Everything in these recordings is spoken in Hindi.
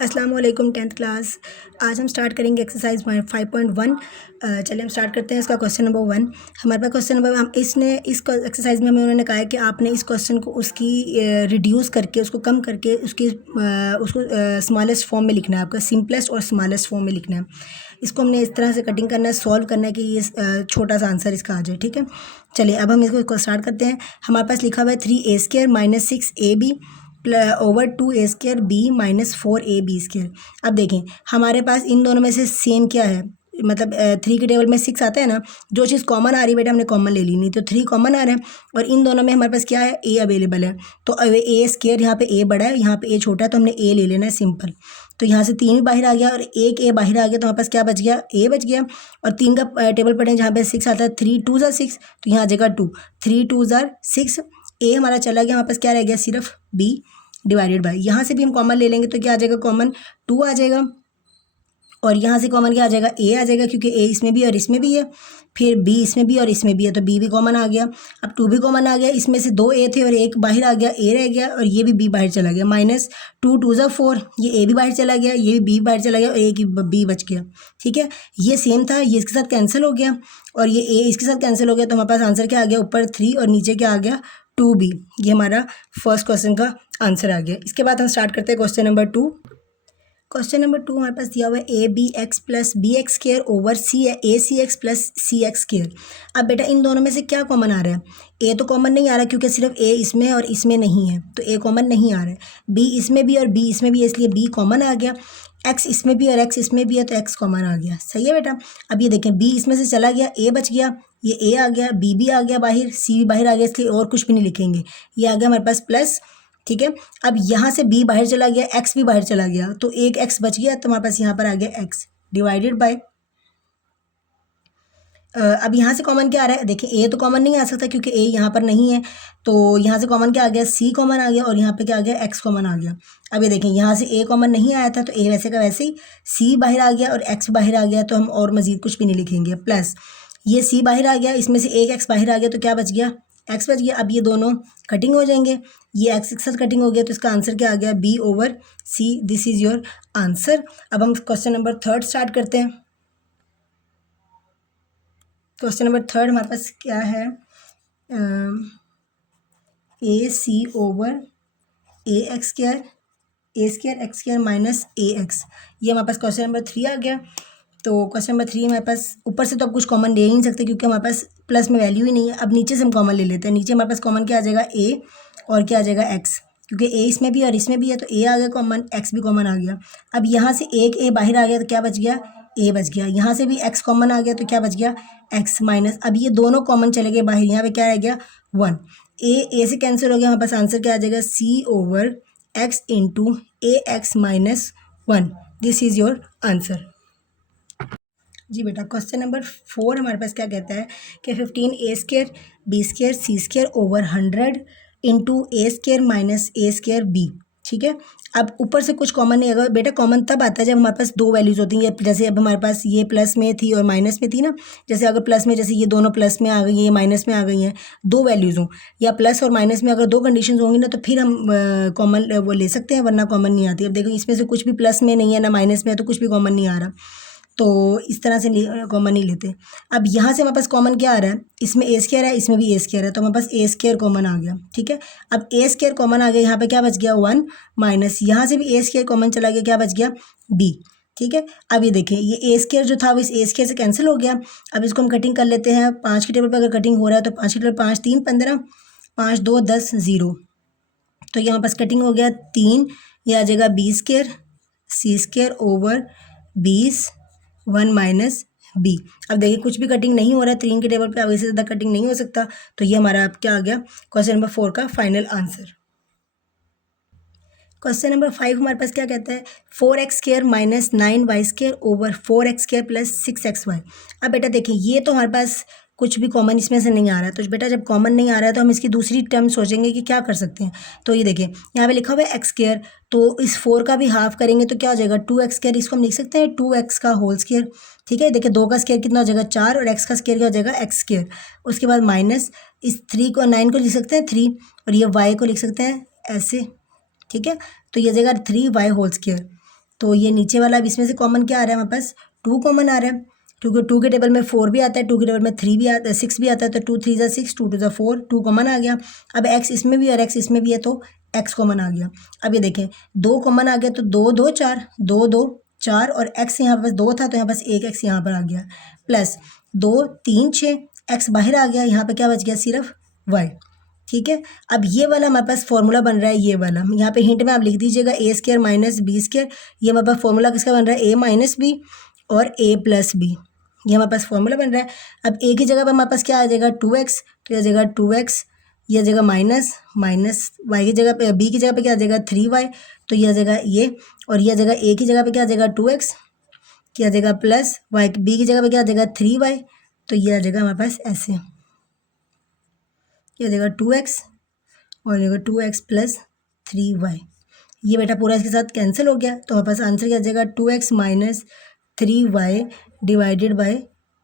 अस्सलाम वालेकुम 10th क्लास। आज हम स्टार्ट करेंगे एक्सरसाइज 5.1। चलिए हम स्टार्ट करते हैं। इसका क्वेश्चन नंबर 1 हमारे पास क्वेश्चन नंबर हम इसने इस एक्सरसाइज में हमें उन्होंने कहा है कि आपने इस क्वेश्चन को उसकी रिड्यूस करके उसको कम करके उसको स्मॉलेस्ट फॉर्म में लिखना है। आपका सिंपलेस्ट और स्मॉलेस्ट फॉर्म में लिखना है। इसको हमने इस तरह से कटिंग करना है, सॉल्व करना है कि ये छोटा सा आंसर इसका आ जाए। ठीक है, चलिए अब हम इसको स्टार्ट करते हैं। हमारे पास लिखा हुआ है 3a² - 6ab over 2a² b - 4ab²। अब देखें हमारे पास इन दोनों में से सेम क्या है, मतलब 3 के टेबल में 6 आता है ना। जो चीज़ कॉमन आ रही है बेटा हमने कॉमन ले ली, नहीं तो 3 कॉमन आ रहा है और इन दोनों में हमारे पास क्या है, a अवेलेबल है। तो a², यहाँ पे a बड़ा है, यहाँ पे a छोटा है, तो हमने a ले लेना है सिंपल। तो यहाँ से 3 भी बाहर आ गया और एक a बाहर आ गया, तो हमारे पास क्या बच गया, a बच गया। और 3 का टेबल पढ़ें, जहाँ पे 6 आता है, 3 2 ज़ा 6, तो यहाँ आ जाएगा 2, 3 2 ज़ा 6। a हमारा चला गया, हमारे पास क्या रह गया, सिर्फ b डिवाइडेड बाई, यहाँ से भी हम कॉमन ले लेंगे तो क्या आ जाएगा, कॉमन 2 आ जाएगा। और यहाँ से कॉमन क्या आ जाएगा, a आ जाएगा, क्योंकि a इसमें भी और इसमें भी है। फिर b इसमें भी और इसमें भी है, तो b भी कॉमन आ गया। अब 2 भी कॉमन आ गया, इसमें से 2 a थे और एक बाहर आ गया, a रह गया, और ये भी b बाहर चला गया। -2 2 ज़ा 4, ये a भी बाहर चला गया, ये भी b बाहर चला गया और एक b बच गया। ठीक है, ये सेम था, ये इसके साथ कैंसिल हो गया और ये a इसके साथ कैंसिल हो गया। तो हमारे पास आंसर क्या आ गया, ऊपर 3 और नीचे क्या आ गया, 2b। ये हमारा फर्स्ट क्वेश्चन का आंसर आ गया। इसके बाद हम स्टार्ट करते हैं क्वेश्चन नंबर 2। क्वेश्चन नंबर 2 हमारे पास दिया हुआ है ab(x + bx² over ac(x + cx²). अब बेटा इन दोनों में से क्या कॉमन आ रहा है, a तो कॉमन नहीं आ रहा क्योंकि सिर्फ a इसमें और इसमें नहीं है, तो a कॉमन नहीं आ रहा है। b इसमें भी और b इसमें भी है, इसलिए b कॉमन आ गया। x इसमें भी और x इसमें भी है, तो x कॉमन आ गया। सही है बेटा। अब ये देखें, b इसमें से चला गया, a बच गया, ये a आ गया, b भी आ गया बाहर, c भी बाहर आ गया, इसलिए और कुछ भी नहीं लिखेंगे। ये आ गया हमारे पास प्लस। ठीक है, अब यहाँ से b बाहर चला गया, x भी बाहर चला गया, तो एक x बच गया, तो हमारे पास यहाँ पर आ गया x डिवाइडेड बाय। अब यहाँ से कॉमन क्या आ रहा है, देखिए a तो कॉमन नहीं आ सकता क्योंकि a यहाँ पर नहीं है, तो यहाँ से कॉमन क्या आ गया, c कॉमन आ गया और यहाँ पे क्या आ गया, x कॉमन आ गया। अब ये देखें यहाँ से a कॉमन नहीं आया था, तो a वैसे का वैसे ही, c बाहर आ गया और x बाहर आ गया, तो हम और मज़ीद कुछ भी नहीं लिखेंगे। प्लस ये c बाहर आ गया, इसमें से एक x बाहर आ गया, तो क्या बच गया, x बच गया। अब ये दोनों कटिंग हो जाएंगे, ये x के साथ कटिंग हो गया, तो इसका आंसर क्या आ गया, b/c। This is your answer. अब हम क्वेश्चन नंबर 3 स्टार्ट करते हैं। क्वेश्चन नंबर 3 हमारे पास क्या है, ac over a² x² minus ax। ये हमारे पास क्वेश्चन नंबर 3 आ गया। तो क्वेश्चन नंबर 3 हमारे पास, ऊपर से तो अब कुछ कॉमन ले ही नहीं सकते क्योंकि हमारे पास प्लस में वैल्यू ही नहीं है। अब नीचे से हम कॉमन ले लेते हैं। नीचे हमारे पास कॉमन क्या आ जाएगा, a और क्या आ जाएगा, x, क्योंकि a इसमें भी और इसमें भी है, तो a आ गया कॉमन, x भी कॉमन आ गया। अब यहाँ से एक a बाहर आ गया, तो क्या बच गया, a बच गया। यहाँ से भी x कॉमन आ गया, तो क्या बच गया, x माइनस, अब ये दोनों कॉमन चले गए बाहर, यहाँ पे क्या रह गया, 1। a से कैंसिल हो गया, हमारे पास आंसर क्या आ जाएगा, c/x into ax minus 1। This is your answer. जी बेटा, क्वेश्चन नंबर 4 हमारे पास क्या कहता है कि 15a² b² c² over 100 into a² minus a² b। ठीक है, अब ऊपर से कुछ कॉमन नहीं आएगा बेटा। कॉमन तब आता है जब हमारे पास दो वैल्यूज़ होती हैं, जैसे अब हमारे पास ये प्लस में थी और माइनस में थी ना। जैसे अगर प्लस में, जैसे ये दोनों प्लस में आ गई हैं, ये माइनस में आ गई हैं, दो वैल्यूज़ हों, या प्लस और माइनस में अगर दो कंडीशंस होंगी ना, तो फिर हम कॉमन वो ले सकते हैं, वरना कॉमन नहीं आती। अब देखो इसमें से कुछ भी प्लस में नहीं है ना माइनस में है, तो कुछ भी कॉमन नहीं आ रहा, तो इस तरह से कॉमन नहीं लेते। अब यहाँ से हमारे पास कॉमन क्या आ रहा है, इसमें a² है, इसमें भी a² है, तो हमारे पास a² कॉमन आ गया। ठीक है, अब a² कॉमन आ गया, यहाँ पे क्या बच गया, 1 माइनस, यहाँ से भी a² कॉमन चला गया, क्या बच गया, b। ठीक है, अब ये देखें, ये a² जो था वो इस a² से कैंसिल हो गया। अब इसको हम कटिंग कर लेते हैं। 5 के टेबल पर अगर कटिंग हो रहा है तो 5 के टेबल, 5 3 15, 5 2 10 0, तो यहाँ पास कटिंग हो गया 3, यह आ जाएगा b² c² over 20 1 minus b। अब देखिए कुछ भी कटिंग नहीं हो रहा है, 3 के टेबल पे, अब इससे ज़्यादा कटिंग नहीं हो सकता, तो ये हमारा अब क्या आ गया, क्वेश्चन नंबर 4 का फाइनल आंसर। क्वेश्चन नंबर 5 हमारे पास क्या कहता है, 4x² minus 9y² over 4x² plus 6xy। अब बेटा देखिए, ये तो हमारे पास कुछ भी कॉमन इसमें से नहीं आ रहा है, तो बेटा जब कॉमन नहीं आ रहा है तो हम इसकी दूसरी टर्म सोचेंगे कि क्या कर सकते हैं। तो ये देखिए यहाँ पे लिखा हुआ है x², तो इस 4 का भी हाफ करेंगे तो क्या हो जाएगा, 2x²। इसको हम लिख सकते हैं 2x का होल स्क्वायर। ठीक है, देखिए 2 का स्क्वायर कितना हो जाएगा, 4, और x का स्क्वायर क्या हो जाएगा, x²। उसके बाद माइनस इस 3 को, 9 को लिख सकते हैं 3, और ये y को लिख सकते हैं ऐसे। ठीक है, तो ये जाएगा 3y होल स्क्वायर। तो ये नीचे वाला, अब इसमें से कॉमन क्या आ रहा है हमारे पास, 2 कॉमन आ रहा है, क्योंकि 2 के टेबल में 4 भी आता है, 2 के टेबल में 3 भी आता है, 6 भी आता है, तो 2 3 ज़ा 6, 2 2 ज़ा 4, 2 कॉमन आ गया। अब x इसमें भी और x इसमें भी है तो x कॉमन आ गया। अब ये देखें 2 कॉमन आ गया तो 2 2 4, 2 2 4 और x यहाँ पर 2 था तो यहाँ पास एक x यहाँ पर आ गया, प्लस 2 3 6, x बाहर आ गया, यहाँ पर क्या बच गया, सिर्फ y। ठीक है, अब ये वाला हमारे पास फॉर्मूला बन रहा है, ये वाला यहाँ पे हिंट में आप लिख दीजिएगा a square minus B square, ये हमारे पास फॉर्मूला किसका बन रहा है, a माइनस बी और a प्लस बी, ये हमारे पास फॉर्मूला बन रहा है। अब a की जगह पर हमारे पास क्या आ जाएगा, 2x, तो यह आ जाएगा 2x, यह आ जाएगा माइनस माइनस y की जगह पे, b की जगह पे क्या आ जाएगा 3y, तो यह आ जाएगा ये, और यह आ जाएगा a की जगह पे क्या आ जाएगा 2x, क्या आ जाएगा प्लस y, b की जगह पे क्या आ जाएगा 3y, तो ये आ जाएगा हमारे पास ऐसे, ये आ जाएगा 2x और ये 2x प्लस 3y। ये बेटा पूरा इसके साथ कैंसिल हो गया, तो हमारे पास आंसर क्या आ जाएगा 2x minus 3y divided by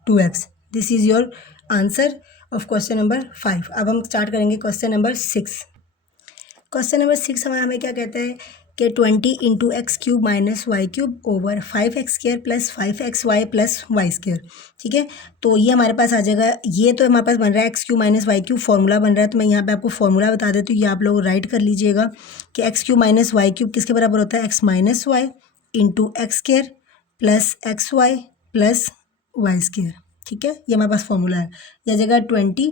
2x। This is your answer of question number 5। अब हम स्टार्ट करेंगे क्वेश्चन नंबर 6। क्वेश्चन नंबर 6 हमें क्या कहता है कि 20 into x cube minus y cube over 5x square plus 5xy plus Y square. ठीक है, तो ये हमारे पास आ जाएगा, ये तो हमारे पास बन रहा है x cube minus y cube, formula बन रहा है, तो मैं यहाँ पे आपको फॉर्मूला बता देती हूँ, ये आप लोग राइट कर लीजिएगा कि x cube minus y cube किसके बराबर होता है, x minus y into x square plus x Y plus Y square. ठीक है, ये हमारे पास फॉर्मूला है, यह जगह 20।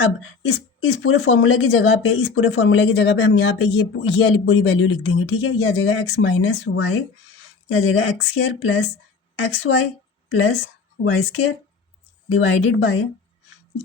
अब इस पूरे फॉर्मूले की जगह पे, इस पूरे फॉर्मूले की जगह पे हम यहाँ पे ये वाली पूरी वैल्यू लिख देंगे। ठीक है, यह आ जाएगा एक्स माइनस वाई, यह आ जाएगा X square plus x Y plus Y square divided by,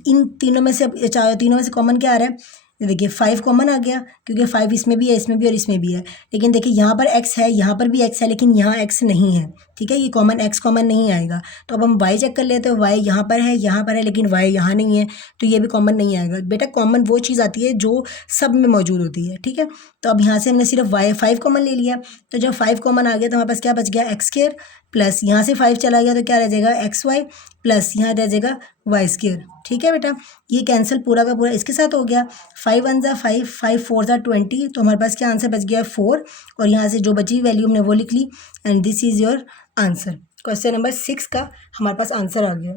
इन तीनों में से, तीनों में से कॉमन क्या आ रहा है, ये देखिए 5 कॉमन आ गया, क्योंकि 5 इसमें भी है, इसमें भी और इसमें भी है, लेकिन देखिए यहाँ पर x है, यहाँ पर भी x है, लेकिन यहाँ x नहीं है। ठीक है, ये कॉमन x कॉमन नहीं आएगा, तो अब हम y चेक कर लेते हैं, y यहाँ पर है, यहाँ पर है, लेकिन y यहाँ नहीं है, तो ये भी कॉमन नहीं आएगा। बेटा कॉमन वो चीज़ आती है जो सब में मौजूद होती है। ठीक है, तो अब यहाँ से हमने सिर्फ y 5 कॉमन ले लिया, तो जब 5 कॉमन आ गया तो हमारे पास क्या बच गया, एक्स स्क्वायर प्लस यहाँ से 5 चला गया तो क्या रह जाएगा, एक्स वाई प्लस यहाँ रह जाएगा वाई स्क्वायर। ठीक है बेटा, ये कैंसिल पूरा का पूरा इसके साथ हो गया, 5 1 ज़ा 5, 5 4 ज़ा 20, तो हमारे पास क्या आंसर बच गया 4, और यहाँ से जो बची वैल्यू हमने वो लिख ली, and this is your answer. Question number 6 का हमारे पास आंसर आ गया।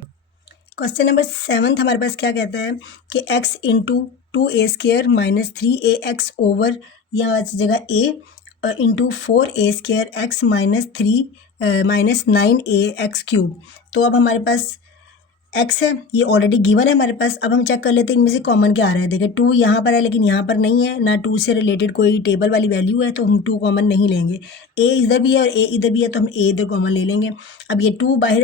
क्वेश्चन नंबर 7 हमारे पास क्या कहता है कि x into 2a square minus 3ax over, यहाँ जगह a into 4a square x minus 9ax cube. तो अब हमारे पास x है, ये ऑलरेडी गिवन है हमारे पास। अब हम चेक कर लेते हैं इनमें से कॉमन क्या आ रहा है। देखिए 2 यहाँ पर है, लेकिन यहाँ पर नहीं है, ना 2 से रिलेटेड कोई टेबल वाली वैल्यू है, तो हम 2 कॉमन नहीं लेंगे। a इधर भी है और a इधर भी है, तो हम a इधर कॉमन ले लेंगे। अब ये 2 बाहर,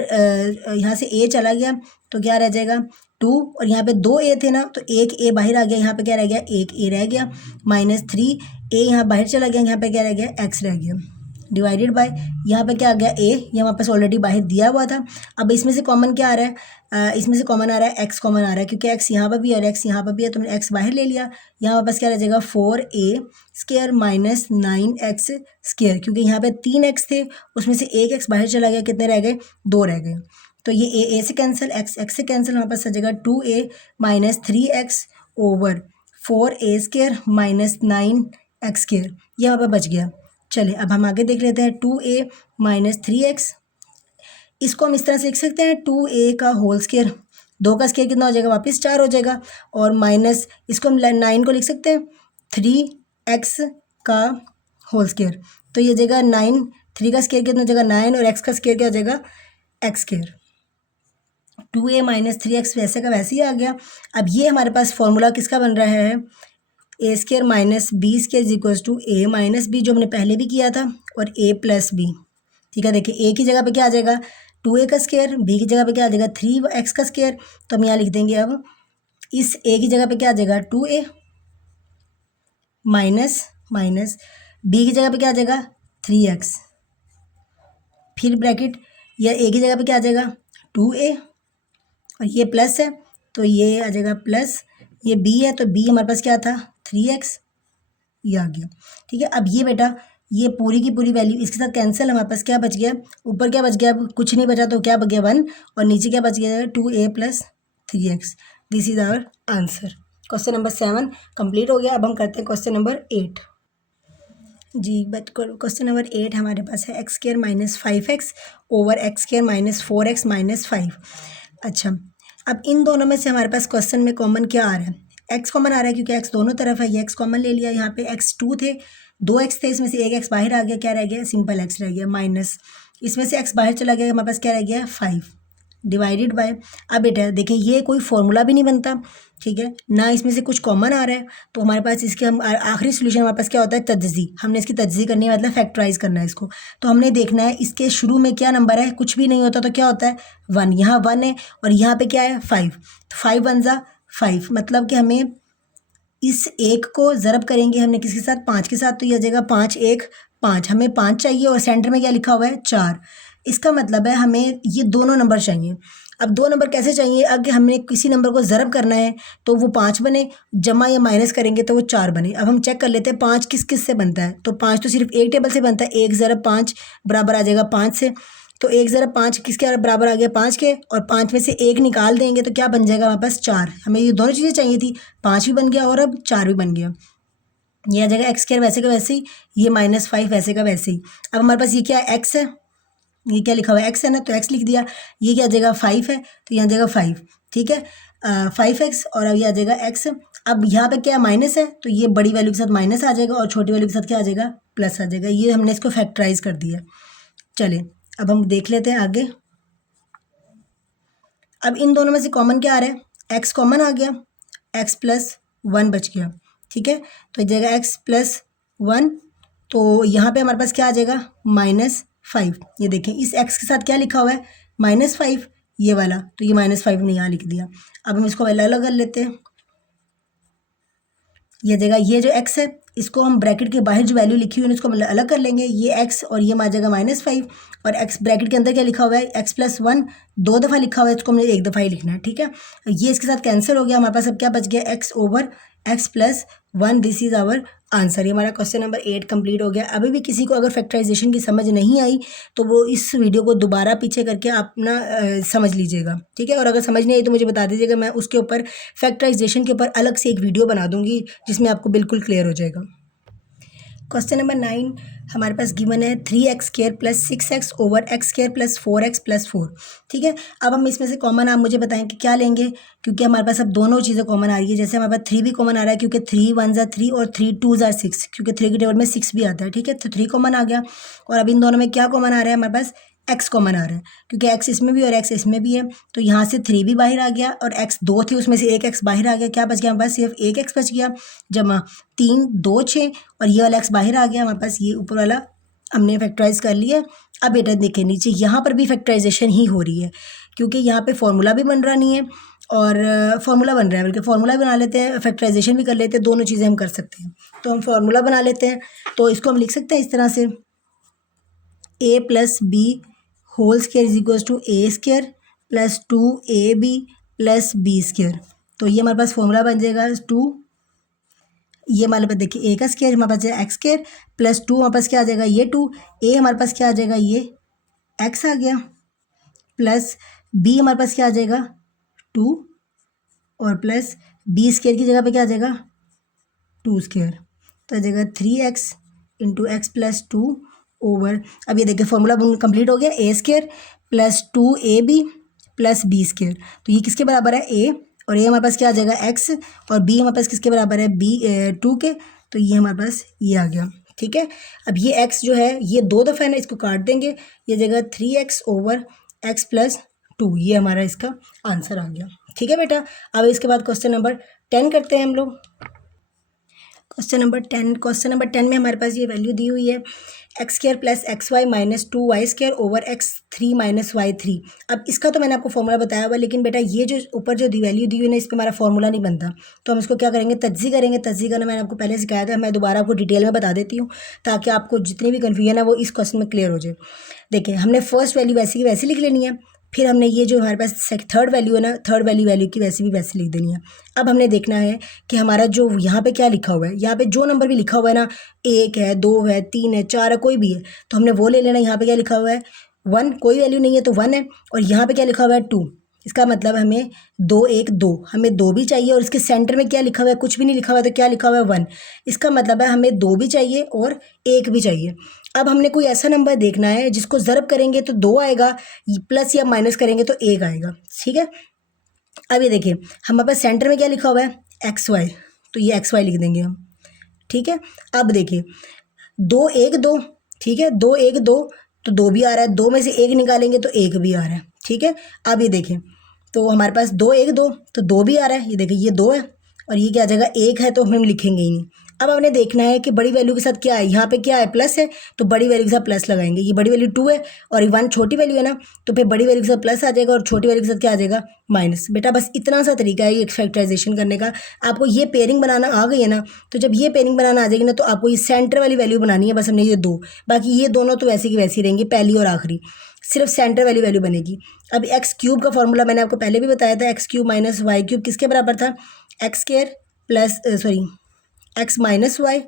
यहाँ से a चला गया तो क्या रह जाएगा 2, और यहाँ पे 2 a थे ना, तो एक a बाहर आ गया, यहाँ पे क्या रह गया, एक a रह गया, माइनस 3a यहाँ बाहर चला गया, यहाँ पे क्या रह गया, x रह गया, डिवाइडेड बाय यहाँ पे क्या आ गया a, ये हमारे पास ऑलरेडी बाहर दिया हुआ था। अब इसमें से कॉमन क्या आ रहा है, इसमें से कॉमन आ रहा है x कॉमन आ रहा है, क्योंकि x यहाँ पर भी है और x यहाँ पर भी है, तो हमने x बाहर ले लिया। यहाँ हमारे पास क्या रह जाएगा 4a square minus 9x square, क्योंकि यहाँ पे 3x थे, उसमें से एक x बाहर चला गया, कितने रह गए, 2 रह गए, तो ये a से कैंसिल, x से कैंसिल, हमारे पास आ जाएगा 2a minus 3x over 4a square minus 9x square, ये हमारे पास बच गया। चलिए अब हम आगे देख लेते हैं, 2a माइनस 3x, इसको हम इस तरह से लिख सकते हैं 2a का होल स्क्वायर, 2 का स्क्वायर कितना हो जाएगा, वापस 4 हो जाएगा, और माइनस इसको हम 9 को लिख सकते हैं 3x का होल स्क्वायर, तो ये जगह 9, 3 का स्क्वायर कितना हो जाएगा 9, और x का स्क्वायर क्या हो जाएगा X square. 2a minus 3x वैसे का वैसे ही आ गया। अब ये हमारे पास फॉर्मूला किसका बन रहा है, A square minus B square is equals to A minus B, जो हमने पहले भी किया था, और ए प्लस बी। ठीक है, देखिए ए की जगह पे क्या आ जाएगा 2a का स्क्वायर, बी की जगह पे क्या आ जाएगा 3x का स्क्वायर, तो हम यहाँ लिख देंगे अब इस a की जगह पे क्या आ जाएगा 2a माइनस माइनस बी की जगह पे क्या आ जाएगा 3x, फिर ब्रैकेट, या a की जगह पे क्या आ जाएगा 2a, और ये प्लस है तो ये आ जाएगा प्लस, ये b है तो b हमारे पास क्या था 3x, ये आ गया। ठीक है, अब ये बेटा ये पूरी की पूरी वैल्यू इसके साथ कैंसिल, हमारे पास क्या बच गया, ऊपर क्या बच गया, अब कुछ नहीं बचा, तो क्या बच गया 1, और नीचे क्या बच गया 2a plus 3x। This is our answer. Question number 7 complete हो गया। अब हम करते हैं क्वेश्चन नंबर 8। जी, बट क्वेश्चन नंबर 8 हमारे पास है x square minus 5x over x square minus 4x minus 5। अच्छा, अब इन दोनों में से हमारे पास क्वेश्चन में कॉमन क्या आ रहा है? एक्स कॉमन आ रहा है क्योंकि एक्स दोनों तरफ है, ये एक्स कॉमन ले लिया। यहाँ पे एक्स 2 थे, 2 एक्स थे, इसमें से एक एक्स बाहर आ गया, क्या रह गया? सिंपल एक्स रह गया माइनस, इसमें से एक्स बाहर चला गया, हमारे पास क्या रह गया? 5 डिवाइडेड बाय। अब बेटा देखिए ये कोई फॉर्मूला भी नहीं बनता, ठीक है ना, इसमें से कुछ कॉमन आ रहा है, तो हमारे पास इसके हम आखिरी सोल्यूशन हमारे पास क्या होता है? तज्ज़ी। हमने इसकी तज्ज़ी करनी है, मतलब फैक्टराइज करना है इसको। तो हमने देखना है इसके शुरू में क्या नंबर है, कुछ भी नहीं होता तो क्या होता है? 1। यहाँ 1 है और यहाँ पे क्या है? 5। तो 5 1 ज़ा 5, मतलब कि हमें इस एक को ज़रब करेंगे हमने किसके साथ? 5 के साथ, तो ये आ जाएगा 5 1 5। हमें 5 चाहिए और सेंटर में क्या लिखा हुआ है? 4। इसका मतलब है हमें ये दोनों नंबर चाहिए। अब 2 नंबर कैसे चाहिए? अगर हमने किसी नंबर को ज़रब करना है तो वो 5 बने, जमा या माइनस करेंगे तो वो 4 बने। अब हम चेक कर लेते हैं 5 किस किस से बनता है। तो 5 तो सिर्फ एक टेबल से बनता है, 1 ज़रब 5 बराबर आ जाएगा 5 से। तो 1 ज़रब 5 किसके बराबर आ गया? 5 के, और 5 में से 1 निकाल देंगे तो क्या बन जाएगा हमारे पास? 4। हमें ये दोनों चीज़ें चाहिए थी, 5 भी बन गया और अब 4 भी बन गया। ये आ जाएगा एक्स स्क्वायर वैसे का वैसे ही, ये -5 वैसे का वैसे ही। अब हमारे पास ये क्या है? एक्स है, ये क्या लिखा हुआ है? एक्स है ना, तो एक्स लिख दिया। ये क्या आ जाएगा? 5 है, तो ये आ जाएगा 5, ठीक है, 5x, और अब ये आ जाएगा एक्स। अब यहाँ पे क्या माइनस है, तो ये बड़ी वैल्यू के साथ माइनस आ जाएगा और छोटी वैल्यू के साथ क्या आ जाएगा? प्लस आ जाएगा। ये हमने इसको फैक्टराइज कर दिया। चलिए अब हम देख लेते हैं आगे। अब इन दोनों में से कॉमन क्या आ रहा है? एक्स कॉमन आ गया, एक्स प्लस 1 बच गया, ठीक है, तो ये जाएगा एक्स प्लस 1। तो यहाँ पे हमारे पास क्या आ जाएगा? -5। ये देखें इस एक्स के साथ क्या लिखा हुआ है? -5, ये वाला, तो ये -5 हमने यहाँ लिख दिया। अब हम इसको अलग अलग कर लेते हैं। ये जगह ये जो x है, इसको हम ब्रैकेट के बाहर जो वैल्यू लिखी हुई है इसको हम अलग कर लेंगे। ये x और ये आ जाएगा -5, और x ब्रैकेट के अंदर क्या लिखा हुआ है? x प्लस 1 2 दफ़ा लिखा हुआ है, इसको हमने एक दफ़ा ही लिखना है, ठीक है। ये इसके साथ कैंसिल हो गया, हमारे पास अब क्या बच गया? x over x plus 1। This is our answer. ये हमारा क्वेश्चन नंबर 8 कंप्लीट हो गया। अभी भी किसी को अगर फैक्टराइजेशन की समझ नहीं आई तो वो इस वीडियो को दोबारा पीछे करके आप ना समझ लीजिएगा, ठीक है। और अगर समझ नहीं आई तो मुझे बता दीजिएगा, मैं उसके ऊपर फैक्टराइजेशन के ऊपर अलग से एक वीडियो बना दूंगी जिसमें आपको बिल्कुल क्लियर हो जाएगा। क्वेश्चन नंबर 9 हमारे पास गिवन है 3x square plus 6x over x square plus 4x plus 4, ठीक है। अब हम इसमें से कॉमन आप मुझे बताएं कि क्या लेंगे, क्योंकि हमारे पास अब दोनों चीज़ें कॉमन आ रही है। जैसे हमारे पास 3 भी कॉमन आ रहा है क्योंकि 3 1 ज़ा 3 और 3 2 ज़ा 6, क्योंकि 3 की टेबल में 6 भी आता है, ठीक है। तो 3 कॉमन आ गया, और अब इन दोनों में क्या कॉमन आ रहा है? हमारे पास एक्स कॉमन आ रहा है, क्योंकि एक्स इसमें भी और एक्स इसमें भी है। तो यहाँ से 3 भी बाहर आ गया और एक्स 2 थे उसमें से एक एक्स बाहर आ गया। क्या बच गया हमारे पास? सिर्फ एक एक्स बच गया, जमा 3 2 6, और ये वाला एक्स बाहर आ गया हमारे पास। ये ऊपर वाला हमने फैक्टराइज कर लिया। अब बेटा देखें नीचे यहाँ पर भी फैक्टराइजेशन ही हो रही है, क्योंकि यहाँ पे फॉर्मूला भी बन रहा नहीं है और फॉर्मूला बन रहा है, बल्कि फॉर्मूला बना लेते हैं, फैक्टराइजेशन भी कर लेते हैं, दोनों चीज़ें हम कर सकते हैं। तो हम फॉर्मूला बना लेते हैं। तो इसको हम लिख सकते हैं इस तरह से, a plus b whole square is equals to a square plus 2ab plus b square. तो ये हमारे पास फॉर्मूला बन जाएगा 2, ये हमारे पास देखिए a का स्क्वायर हमारे पास एक्स स्क्वायर प्लस 2 हमारे पास क्या आ जाएगा? ये 2, a हमारे पास क्या आ जाएगा? ये x आ गया, प्लस b हमारे पास क्या आ जाएगा? 2, और प्लस बी स्क्वायर की जगह पे क्या आ जाएगा? 2 स्क्वायर, तो आ जाएगा 3x into x plus 2 over. अब ये देखिए फॉर्मूला कंप्लीट हो गया, a square plus 2ab plus b square. तो ये किसके बराबर है? a, और ये हमारे पास क्या आ जाएगा? x, और b हमारे पास किसके बराबर है? b 2 के। तो ये हमारे पास ये आ गया, ठीक है। अब ये x जो है ये 2 दफ़ा है ना, इसको काट देंगे, ये जगह 3x ओवर x प्लस 2, ये हमारा इसका आंसर आ गया, ठीक है बेटा। अब इसके बाद क्वेश्चन नंबर 10 करते हैं हम लोग। क्वेश्चन नंबर 10 में हमारे पास ये वैल्यू दी हुई है x square plus x y minus 2y square over x3 minus y3। अब इसका तो मैंने आपको फॉर्मूला बताया हुआ, लेकिन बेटा ये जो ऊपर जो वैल्यू दी हुई है ना, इस पर हमारा फॉर्मूला नहीं बनता। तो हम इसको क्या करेंगे? तज्ज़ी करेंगे। तज्ज़ी करना मैंने आपको पहले सिखाया था, मैं दोबारा आपको डिटेल में बता देती हूँ ताकि आपको जितनी भी कन्फ्यूजन है वो इस क्वेश्चन में क्लियर हो जाए। देखिए हमने फर्स्ट वैल्यू वैसी की वैसी लिख लेनी है, फिर हमने ये जो हमारे पास थर्ड वैल्यू है ना, थर्ड वैल्यू की वैसी भी वैसी लिख देनी है। अब हमने देखना है कि हमारा जो यहाँ पे क्या लिखा हुआ है, यहाँ पे जो नंबर भी लिखा हुआ है ना, 1 है 2 है 3 है 4 है, कोई भी है, तो हमने वो ले लेना। यहाँ पे क्या लिखा हुआ है? 1, कोई वैल्यू नहीं है तो 1 है, और यहाँ पे क्या लिखा हुआ है? 2, इसका मतलब हमें 2 1 2, हमें 2 भी चाहिए और इसके सेंटर में क्या लिखा हुआ है, कुछ भी नहीं लिखा हुआ है, तो क्या लिखा हुआ है 1। इसका मतलब है हमें 2 भी चाहिए और 1 भी चाहिए। अब हमने कोई ऐसा नंबर देखना है जिसको ज़रब करेंगे तो 2 आएगा, प्लस या माइनस करेंगे तो 1 आएगा, ठीक है। अब ये देखिए हमारे पास सेंटर में क्या लिखा हुआ है, एक्स वाई, तो ये एक्स वाई लिख देंगे हम, ठीक है। अब देखिए 2 1 2, ठीक है, 2 1 2, तो 2 भी आ रहा है, 2 में से 1 निकालेंगे तो 1 भी आ रहा है, ठीक है। अब ये देखें तो हमारे पास 2 1 2, तो 2 भी आ रहा है, ये देखिए ये 2 है और ये क्या आ जाएगा 1 है, तो हम लिखेंगे ही नहीं। अब हमने देखना है कि बड़ी वैल्यू के साथ क्या है, यहाँ पे क्या है प्लस है, तो बड़ी वैल्यू के साथ प्लस लगाएंगे। ये बड़ी वैल्यू 2 है और ये 1 छोटी वैल्यू है ना, तो फिर बड़ी वैल्यू के साथ प्लस आ जाएगा और छोटी वैल्यू के साथ क्या आ जाएगा माइनस। बेटा बस इतना सा तरीका है ये फैक्टराइजेशन करने का। आपको ये पेयरिंग बनाना आ गई है ना, तो जब ये पेयरिंग बनाना आ जाएगी ना, तो आपको ये सेंटर वाली वैल्यू बनानी है, बस हमने ये 2, बाकी ये दोनों तो वैसे की वैसी रहेंगी, पहली और आखिरी, सिर्फ सेंटर वाली वैल्यू बनेगी। अब एक्स क्यूब का फॉर्मूला मैंने आपको पहले भी बताया था, x cube minus y cube किसके बराबर था, x square plus x minus y,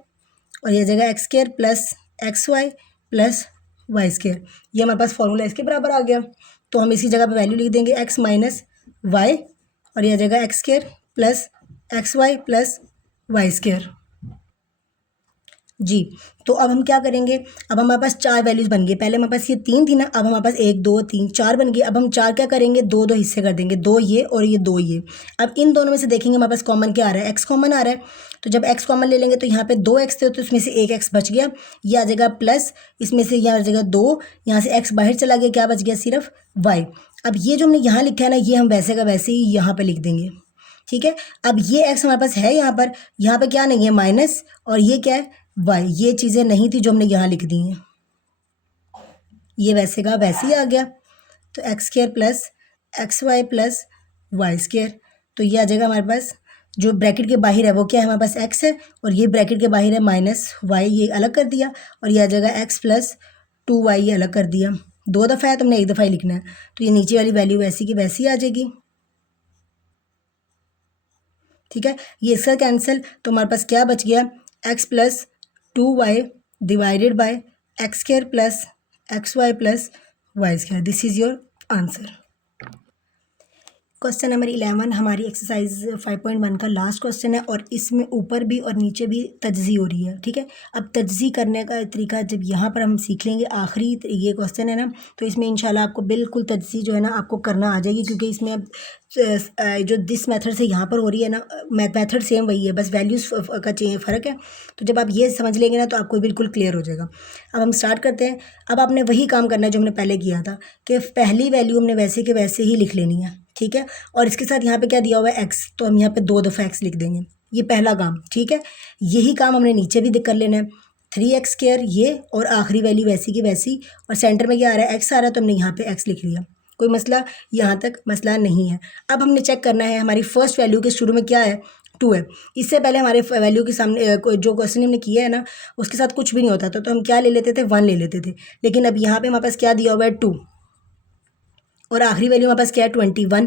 और ये जगह x square plus x Y plus Y square, ये हमारे पास फॉर्मूला इसके बराबर आ गया। तो हम इसी जगह पे वैल्यू लिख देंगे एक्स माइनस वाई, और यह जगह x square plus x Y plus Y square. जी, तो अब हम क्या करेंगे, अब हमारे पास 4 वैल्यूज़ बन गई, पहले हमारे पास ये 3 थी ना, अब हमारे पास 1 2 3 4 बन गई। अब हम 4 क्या करेंगे, 2 2 हिस्से कर देंगे, 2 ये और ये 2 ये। अब इन दोनों में से देखेंगे हमारे पास कॉमन क्या आ रहा है, एक्स कॉमन आ रहा है, तो जब एक्स कॉमन ले लेंगे तो यहाँ पे 2 एक्स थे, तो इसमें से 1 एक्स बच गया, ये आ जाएगा प्लस, इसमें से यहाँ आ जाएगा 2, यहाँ से एक्स बाहर चला गया, क्या बच गया सिर्फ वाई। अब ये जो हमने यहाँ लिखा है ना, ये हम वैसे का वैसे ही यहाँ पर लिख देंगे, ठीक है। अब ये एक्स हमारे पास है यहाँ पे क्या नहीं है माइनस, और ये क्या है वाई, ये चीज़ें नहीं थी जो हमने यहाँ लिख दी हैं, ये वैसे का वैसे ही आ गया। तो x square plus x Y plus Y square, तो ये आ जाएगा हमारे पास, जो ब्रैकेट के बाहर है वो क्या है हमारे पास एक्स है, और ये ब्रैकेट के बाहर है माइनस वाई, ये अलग कर दिया, और ये आ जाएगा एक्स प्लस 2 वाई, ये अलग कर दिया। 2 दफ़ा है तो हमने 1 दफ़ा ही लिखना है, तो ये नीचे वाली वैल्यू वैसी की वैसी आ जाएगी, ठीक है। ये इसका कैंसिल, तो हमारे पास क्या बच गया, x plus 2 y divided by x square plus x Y plus Y square. This is your answer. Question number 11 हमारी एक्सरसाइज 5.1 का लास्ट क्वेश्चन है, और इसमें ऊपर भी और नीचे भी तजज़ी हो रही है, ठीक है। अब तजज़ी करने का तरीका जब यहाँ पर हम सीख लेंगे, आखिरी ये क्वेश्चन है ना, तो इसमें इंशाल्लाह आपको बिल्कुल तजज़ी जो है ना आपको करना आ जाएगी, क्योंकि इसमें अब जो जिस मेथड से यहाँ पर हो रही है ना, मेथड सेम वही है, बस वैल्यूज़ का फ़र्क है। तो जब आप ये समझ लेंगे ना, तो आपको बिल्कुल क्लियर हो जाएगा। अब हम स्टार्ट करते हैं। अब आपने वही काम करना है जो हमने पहले किया था, कि पहली वैल्यू हमने वैसे के वैसे ही लिख लेनी है, ठीक है। और इसके साथ यहाँ पे क्या दिया हुआ है एक्स, तो हम यहाँ पे 2 दफ़ा एक्स लिख देंगे, ये पहला काम, ठीक है। यही काम हमने नीचे भी कर लेना है, 3x स्क्वायर ये, और आखिरी वैल्यू वैसी की वैसी, और सेंटर में क्या आ रहा है एक्स आ रहा है, तो हमने यहाँ पे एक्स लिख लिया, कोई मसला यहाँ तक मसला नहीं है। अब हमने चेक करना है हमारी फर्स्ट वैल्यू के शुरू में क्या है, 2 है। इससे पहले हमारे वैल्यू के सामने जो क्वेश्चन हमने किया है ना, उसके साथ कुछ भी नहीं होता था, तो हम क्या ले लेते थे, 1 ले लेते थे। लेकिन अब यहाँ पे हमारे पास क्या दिया हुआ है 2, और आखिरी वैल्यू हमारे पास क्या है 21,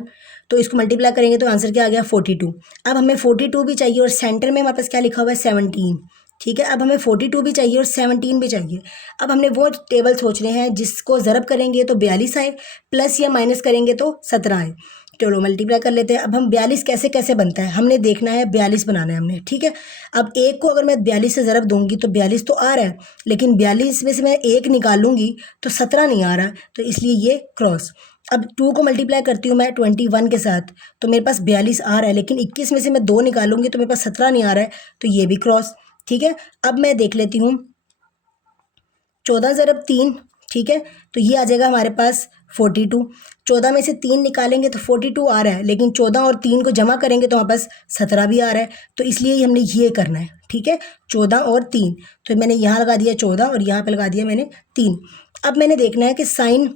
तो इसको मल्टीप्लाई करेंगे तो आंसर क्या आ गया 42। अब हमें 42 भी चाहिए, और सेंटर में हमारे पास क्या लिखा हुआ है 17, ठीक है। अब हमें 42 भी चाहिए और 17 भी चाहिए। अब हमने वो टेबल सोचने हैं जिसको ज़रब करेंगे तो 42 आए, प्लस या माइनस करेंगे तो 17 आए। चलो मल्टीप्लाई कर लेते हैं। अब हम 42 कैसे कैसे बनता है हमने देखना है, 42 बनाना है हमने, ठीक है। अब एक को अगर मैं 42 से ज़रब दूंगी तो 42 तो आ रहा है, लेकिन 42 में से मैं एक निकालूंगी तो 17 नहीं आ रहा, तो इसलिए ये क्रॉस। अब 2 को मल्टीप्लाई करती हूँ मैं 21 के साथ, तो मेरे पास 42 आ रहा है, लेकिन 21 में से मैं 2 निकालूंगी तो मेरे पास 17 नहीं आ रहा है, तो ये भी क्रॉस, ठीक है। अब मैं देख लेती हूँ 14 ज़रब 3, ठीक है, तो ये आ जाएगा हमारे पास 42। 14 में से 3 निकालेंगे तो 42 आ रहा है, लेकिन 14 और 3 को जमा करेंगे तो हमारे पास 17 भी आ रहा है, तो इसलिए हमने ये करना है, ठीक है। 14 और 3, तो मैंने यहाँ लगा दिया 14 और यहाँ पे लगा दिया मैंने 3। अब मैंने देखना है कि साइन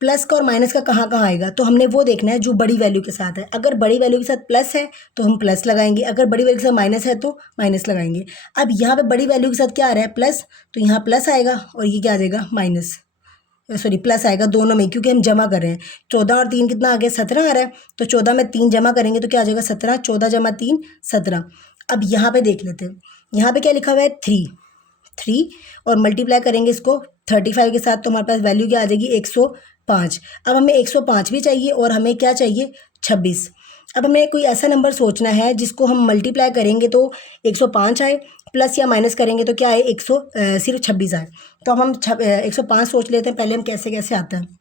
प्लस का और माइनस का कहाँ कहाँ आएगा, तो हमने वो देखना है जो बड़ी वैल्यू के साथ है। अगर बड़ी वैल्यू के साथ प्लस है तो हम प्लस लगाएंगे, अगर बड़ी वैल्यू के साथ माइनस है तो माइनस लगाएंगे। अब यहाँ पे बड़ी वैल्यू के साथ क्या आ रहा है प्लस, तो यहाँ प्लस आएगा, और ये क्या आ जाएगा माइनस, सॉरी प्लस आएगा दोनों में, क्योंकि हम जमा कर रहे हैं। 14 और 3 कितना आ गया 17 आ रहा है, तो 14 में 3 जमा करेंगे तो क्या आ जाएगा 17, 14 जमा 3 17। अब यहाँ पे देख लेते हैं, यहाँ पे क्या लिखा हुआ है 3 और मल्टीप्लाई करेंगे इसको 35 के साथ, तो हमारे पास वैल्यू क्या आ जाएगी 5। अब हमें 105 भी चाहिए और हमें क्या चाहिए 26। अब हमें कोई ऐसा नंबर सोचना है जिसको हम मल्टीप्लाई करेंगे तो 105 आए, प्लस या माइनस करेंगे तो क्या आए सिर्फ 26 आए। तो हम 105 सोच लेते हैं पहले हम कैसे कैसे आता है।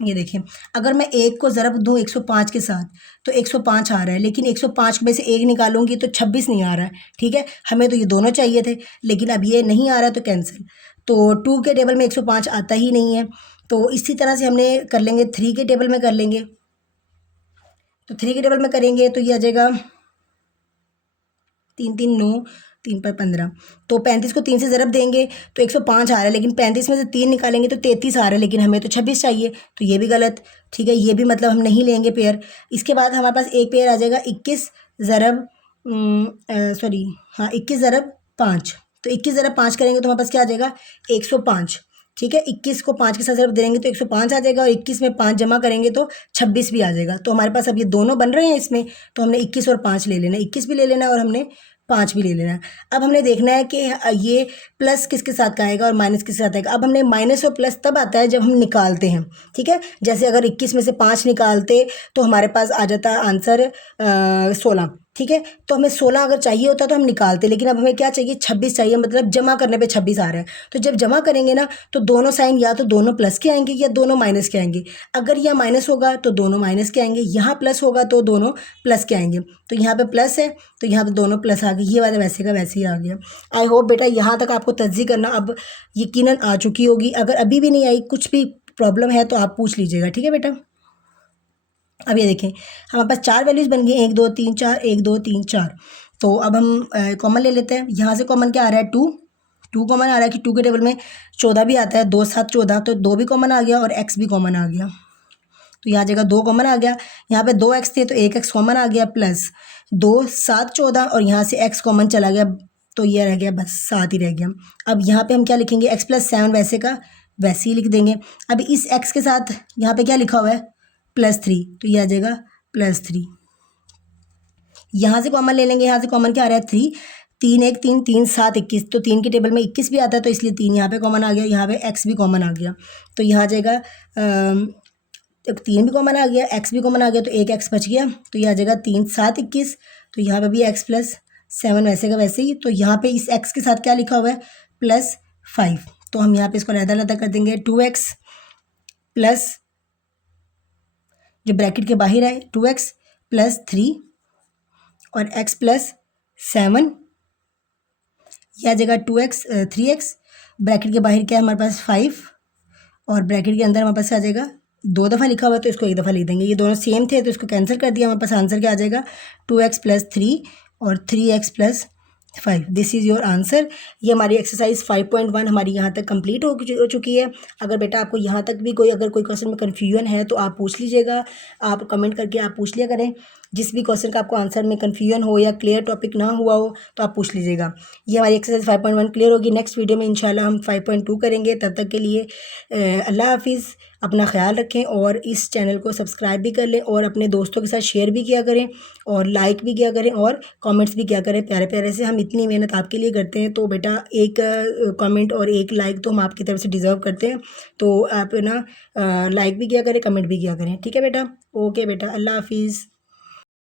ये देखिए, अगर मैं एक को ज़रब दूँ 105 के साथ तो 105 आ रहा है, लेकिन 105 में से एक निकालूंगी तो 26 नहीं आ रहा है। ठीक है, हमें तो ये दोनों चाहिए थे, लेकिन अब ये नहीं आ रहा है तो कैंसिल। तो 2 के टेबल में 105 आता ही नहीं है। तो इसी तरह से हमने कर लेंगे 3 के टेबल में कर लेंगे। तो 3 के टेबल में करेंगे तो ये आ जाएगा 3 3 9, 3 पर 15। तो 35 को 3 से ज़रब देंगे तो 105 आ रहा है, लेकिन 35 में से 3 निकालेंगे तो 33 आ रहा है, लेकिन हमें तो 26 चाहिए, तो ये भी गलत। ठीक है, ये भी मतलब हम नहीं लेंगे पेयर। इसके बाद हमारे पास एक पेयर आ जाएगा 21 ज़रब सॉरी हाँ 21 ज़रब 5। तो 21 ज़रब 5 करेंगे तो हमारे पास क्या आ जाएगा 105। ठीक है, 21 को 5 के साथ ज़रब देंगे तो 105 आ जाएगा, और 21 में 5 जमा करेंगे तो 26 भी आ जाएगा। तो हमारे पास अब ये दोनों बन रहे हैं इसमें, तो हमने 21 और 5 ले लेना है, 21 भी ले लेना है और हमने 5 भी ले लेना है। अब हमने देखना है कि ये प्लस किसके साथ का आएगा और माइनस किसके साथ आएगा। अब हमने माइनस और प्लस तब आता है जब हम निकालते हैं। ठीक है, जैसे अगर 21 में से 5 निकालते तो हमारे पास आ जाता है आंसर 16। ठीक है, तो हमें 16 अगर चाहिए होता तो हम निकालते, लेकिन अब हमें क्या चाहिए 26 चाहिए, मतलब जमा करने पे 26 आ रहा है। तो जब जमा करेंगे ना तो दोनों साइन या तो दोनों प्लस के आएंगे या दोनों माइनस के आएंगे। अगर यह माइनस होगा तो दोनों माइनस के आएंगे, यहाँ प्लस होगा तो दोनों प्लस के आएंगे। तो यहाँ पे प्लस है तो यहाँ पे दोनों प्लस आ गए, ये वाला वैसे का वैसे ही आ गया। आई होप बेटा यहाँ तक आपको तस्दीक करना अब यकीनन आ चुकी होगी। अगर अभी भी नहीं आई, कुछ भी प्रॉब्लम है तो आप पूछ लीजिएगा। ठीक है बेटा, अब ये देखें हमारे पास 4 वैल्यूज़ बन गई, 1 2 3 4, 1 2 3 4। तो अब हम कॉमन ले लेते हैं। यहाँ से कॉमन क्या आ रहा है 2 कॉमन आ रहा है कि 2 के टेबल में 14 भी आता है, 2 7 14, तो 2 भी कॉमन आ गया और x भी कॉमन आ गया। तो यहाँ जगह 2 कॉमन आ गया, यहाँ पे 2x थे तो 1x कॉमन आ गया, प्लस 2 7 14 और यहाँ से x कॉमन चला गया, तो ये रह गया बस 7 ही रह गया। अब यहाँ पे हम क्या लिखेंगे x + 7 वैसे का वैसे ही लिख देंगे। अब इस x के साथ यहाँ पे क्या लिखा हुआ है +3, तो ये आ जाएगा +3। यहाँ से कॉमन ले लेंगे, यहाँ से कॉमन क्या आ रहा है 3, 3 1 3 3 7 21, तो 3 के टेबल में 21 भी आता है तो इसलिए 3 यहाँ पे कॉमन आ गया, यहाँ पे x भी कॉमन आ गया। तो यहाँ आ जाएगा 3 भी कॉमन आ गया, x भी कॉमन आ गया, तो एक x बच गया। तो ये आ जाएगा 3 7 21, तो यहाँ पे भी x + 7 वैसे का वैसे ही। तो यहाँ पे इस x के साथ क्या लिखा हुआ है +5, तो हम यहाँ पे इसको अलग-अलग कर देंगे। 2x प्लस जो ब्रैकेट के बाहर है 2x + 3 और x + 7, यह आ जाएगा 2x 3x, ब्रैकेट के बाहर क्या है हमारे पास 5 और ब्रैकेट के अंदर हमारे पास आ जाएगा 2 दफ़ा लिखा हुआ है तो इसको एक दफ़ा लिख देंगे। ये दोनों सेम थे तो इसको कैंसिल कर दिया, हमारे पास आंसर क्या आ जाएगा 2x + 3 और 3x + 5। This is your answer. ये हमारी एक्सरसाइज 5.1 हमारी यहाँ तक कंप्लीट हो चुकी है। अगर बेटा आपको यहाँ तक भी अगर कोई क्वेश्चन में कन्फ्यूजन है तो आप पूछ लीजिएगा, आप कमेंट करके आप पूछ लिया करें। जिस भी क्वेश्चन का आपको आंसर में कन्फ्यूजन हो या क्लियर टॉपिक ना हुआ हो तो आप पूछ लीजिएगा। ये हमारी एक्सरसाइज 5.1 क्लियर होगी। नेक्स्ट वीडियो में इंशाल्लाह हम 5.2 करेंगे। तब तक के लिए अल्लाह हाफिज़, अपना ख्याल रखें और इस चैनल को सब्सक्राइब भी कर लें और अपने दोस्तों के साथ शेयर भी किया करें और लाइक भी किया करें और कमेंट्स भी किया करें प्यारे प्यारे से। हम इतनी मेहनत आपके लिए करते हैं तो बेटा एक कमेंट और एक लाइक तो हम आपकी तरफ से डिज़र्व करते हैं। तो आप ना लाइक भी किया करें, कमेंट भी किया करें। ठीक है बेटा, ओके बेटा, अल्लाह हाफिज़।